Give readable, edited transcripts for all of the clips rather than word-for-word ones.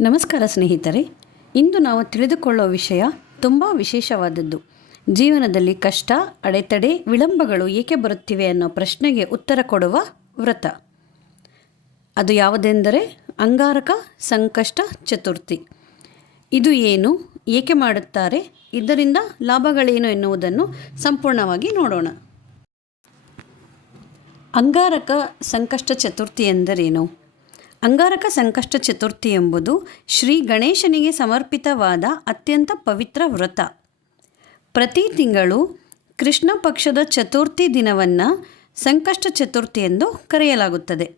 ನಮಸ್ಕಾರ ಸ್ನೇಹಿತರೆ. ಇಂದು ನಾವು ತಿಳಿದುಕೊಳ್ಳುವ ವಿಷಯ ತುಂಬ ವಿಶೇಷವಾದದ್ದು. ಜೀವನದಲ್ಲಿ ಕಷ್ಟ, ಅಡೆತಡೆ, ವಿಳಂಬಗಳು ಏಕೆ ಬರುತ್ತಿವೆ ಅನ್ನೋ ಪ್ರಶ್ನೆಗೆ ಉತ್ತರ ಕೊಡುವ ವ್ರತ. ಅದು ಯಾವುದೆಂದರೆ ಅಂಗಾರಕ ಸಂಕಷ್ಟ ಚತುರ್ಥಿ. ಇದು ಏನು, ಏಕೆ ಮಾಡುತ್ತಾರೆ, ಇದರಿಂದ ಲಾಭಗಳೇನು ಎನ್ನುವುದನ್ನು ಸಂಪೂರ್ಣವಾಗಿ ನೋಡೋಣ. ಅಂಗಾರಕ ಸಂಕಷ್ಟ ಚತುರ್ಥಿ ಎಂದರೇನು? ಅಂಗಾರಕ ಸಂಕಷ್ಟ ಚತುರ್ಥಿ ಎಂಬುದು ಶ್ರೀ ಗಣೇಶನಿಗೆ ಸಮರ್ಪಿತವಾದ ಅತ್ಯಂತ ಪವಿತ್ರ ವ್ರತ. ಪ್ರತಿ ತಿಂಗಳು ಕೃಷ್ಣ ಪಕ್ಷದ ಚತುರ್ಥಿ ದಿನವನ್ನು ಸಂಕಷ್ಟ ಚತುರ್ಥಿ ಎಂದು ಕರೆಯಲಾಗುತ್ತದೆ.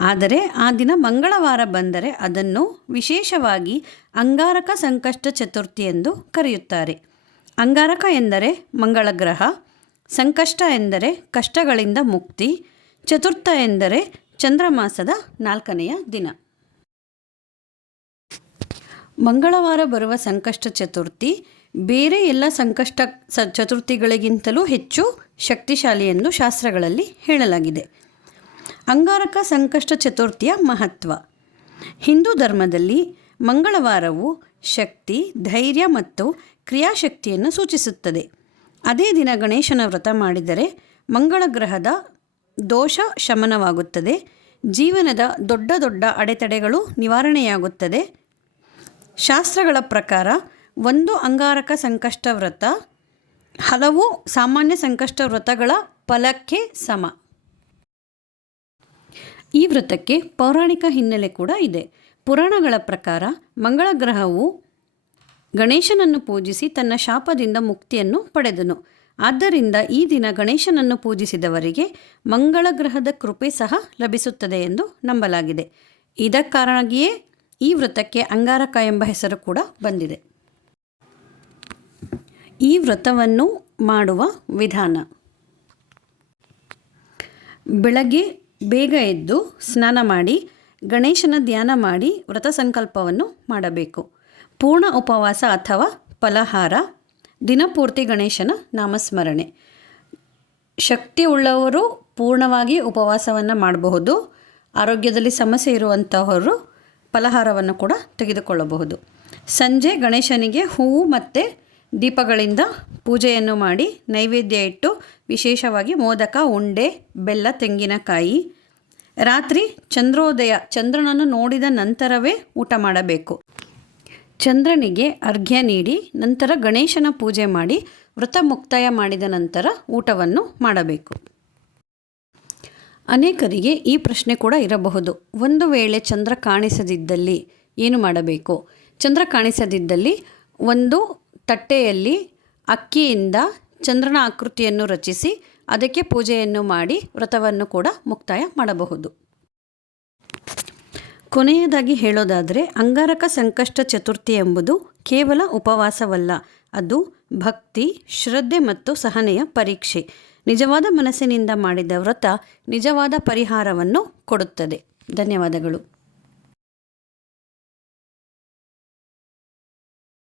ಆದರೆ ಆ ದಿನ ಮಂಗಳವಾರ ಬಂದರೆ ಅದನ್ನು ವಿಶೇಷವಾಗಿ ಅಂಗಾರಕ ಸಂಕಷ್ಟ ಚತುರ್ಥಿ ಎಂದು ಕರೆಯುತ್ತಾರೆ. ಅಂಗಾರಕ ಎಂದರೆ ಮಂಗಳ ಗ್ರಹ, ಸಂಕಷ್ಟ ಎಂದರೆ ಕಷ್ಟಗಳಿಂದ ಮುಕ್ತಿ, ಚತುರ್ಥ ಎಂದರೆ ಚಂದ್ರಮಾಸದ 4ನೆಯ ದಿನ. ಮಂಗಳವಾರ ಬರುವ ಸಂಕಷ್ಟ ಚತುರ್ಥಿ ಬೇರೆ ಎಲ್ಲ ಸಂಕಷ್ಟ ಚತುರ್ಥಿಗಳಿಗಿಂತಲೂ ಹೆಚ್ಚು ಶಕ್ತಿಶಾಲಿ ಎಂದು ಶಾಸ್ತ್ರಗಳಲ್ಲಿ ಹೇಳಲಾಗಿದೆ. ಅಂಗಾರಕ ಸಂಕಷ್ಟ ಚತುರ್ಥಿಯ ಮಹತ್ವ. ಹಿಂದೂ ಧರ್ಮದಲ್ಲಿ ಮಂಗಳವಾರವು ಶಕ್ತಿ, ಧೈರ್ಯ ಮತ್ತು ಕ್ರಿಯಾಶಕ್ತಿಯನ್ನು ಸೂಚಿಸುತ್ತದೆ. ಅದೇ ದಿನ ಗಣೇಶನ ವ್ರತ ಮಾಡಿದರೆ ಮಂಗಳ ಗ್ರಹದ ದೋಷ ಶಮನವಾಗುತ್ತದೆ, ಜೀವನದ ದೊಡ್ಡ ದೊಡ್ಡ ಅಡೆತಡೆಗಳು ನಿವಾರಣೆಯಾಗುತ್ತದೆ. ಶಾಸ್ತ್ರಗಳ ಪ್ರಕಾರ ಒಂದು ಅಂಗಾರಕ ಸಂಕಷ್ಟ ವ್ರತ ಹಲವು ಸಾಮಾನ್ಯ ಸಂಕಷ್ಟ ವ್ರತಗಳ ಫಲಕ್ಕೆ ಸಮ. ಈ ವ್ರತಕ್ಕೆ ಪೌರಾಣಿಕ ಹಿನ್ನೆಲೆ ಕೂಡ ಇದೆ. ಪುರಾಣಗಳ ಪ್ರಕಾರ ಮಂಗಳ ಗ್ರಹವು ಗಣೇಶನನ್ನು ಪೂಜಿಸಿ ತನ್ನ ಶಾಪದಿಂದ ಮುಕ್ತಿಯನ್ನು ಪಡೆದನು. ಆದ್ದರಿಂದ ಈ ದಿನ ಗಣೇಶನನ್ನು ಪೂಜಿಸಿದವರಿಗೆ ಮಂಗಳ ಗ್ರಹದ ಕೃಪೆ ಸಹ ಲಭಿಸುತ್ತದೆ ಎಂದು ನಂಬಲಾಗಿದೆ. ಇದಕ್ಕಾಗಿಯೇ ಈ ವ್ರತಕ್ಕೆ ಅಂಗಾರಕ ಎಂಬ ಹೆಸರು ಕೂಡ ಬಂದಿದೆ. ಈ ವ್ರತವನ್ನು ಮಾಡುವ ವಿಧಾನ. ಬೆಳಗ್ಗೆ ಬೇಗ ಎದ್ದು ಸ್ನಾನ ಮಾಡಿ ಗಣೇಶನ ಧ್ಯಾನ ಮಾಡಿ ವ್ರತ ಸಂಕಲ್ಪವನ್ನು ಮಾಡಬೇಕು. ಪೂರ್ಣ ಉಪವಾಸ ಅಥವಾ ಫಲಹಾರ, ದಿನಪೂರ್ತಿ ಗಣೇಶನ ನಾಮಸ್ಮರಣೆ. ಶಕ್ತಿ ಉಳ್ಳವರು ಪೂರ್ಣವಾಗಿ ಉಪವಾಸವನ್ನು ಮಾಡಬಹುದು. ಆರೋಗ್ಯದಲ್ಲಿ ಸಮಸ್ಯೆ ಇರುವಂತಹವರು ಫಲಹಾರವನ್ನು ಕೂಡ ತೆಗೆದುಕೊಳ್ಳಬಹುದು. ಸಂಜೆ ಗಣೇಶನಿಗೆ ಹೂವು ಮತ್ತು ದೀಪಗಳಿಂದ ಪೂಜೆಯನ್ನು ಮಾಡಿ ನೈವೇದ್ಯ ಇಟ್ಟು ವಿಶೇಷವಾಗಿ ಮೋದಕ, ಉಂಡೆ, ಬೆಲ್ಲ, ತೆಂಗಿನಕಾಯಿ. ರಾತ್ರಿ ಚಂದ್ರೋದಯ, ಚಂದ್ರನನ್ನು ನೋಡಿದ ನಂತರವೇ ಊಟ ಮಾಡಬೇಕು. ಚಂದ್ರನಿಗೆ ಅರ್ಘ್ಯ ನೀಡಿ ನಂತರ ಗಣೇಶನ ಪೂಜೆ ಮಾಡಿ ವ್ರತ ಮುಕ್ತಾಯ ಮಾಡಿದ ನಂತರ ಊಟವನ್ನು ಮಾಡಬೇಕು. ಅನೇಕರಿಗೆ ಈ ಪ್ರಶ್ನೆ ಕೂಡ ಇರಬಹುದು, ಒಂದು ವೇಳೆ ಚಂದ್ರ ಕಾಣಿಸದಿದ್ದಲ್ಲಿ ಏನು ಮಾಡಬೇಕು? ಚಂದ್ರ ಕಾಣಿಸದಿದ್ದಲ್ಲಿ ಒಂದು ತಟ್ಟೆಯಲ್ಲಿ ಅಕ್ಕಿಯಿಂದ ಚಂದ್ರನ ಆಕೃತಿಯನ್ನು ರಚಿಸಿ ಅದಕ್ಕೆ ಪೂಜೆಯನ್ನು ಮಾಡಿ ವ್ರತವನ್ನು ಕೂಡ ಮುಕ್ತಾಯ ಮಾಡಬಹುದು. ಕೊನೆಯದಾಗಿ ಹೇಳೋದಾದರೆ ಅಂಗಾರಕ ಸಂಕಷ್ಟ ಚತುರ್ಥಿ ಎಂಬುದು ಕೇವಲ ಉಪವಾಸವಲ್ಲ, ಅದು ಭಕ್ತಿ, ಶ್ರದ್ಧೆ ಮತ್ತು ಸಹನೆಯ ಪರೀಕ್ಷೆ. ನಿಜವಾದ ಮನಸ್ಸಿನಿಂದ ಮಾಡಿದ ವ್ರತ ನಿಜವಾದ ಪರಿಹಾರವನ್ನು ಕೊಡುತ್ತದೆ. ಧನ್ಯವಾದಗಳು.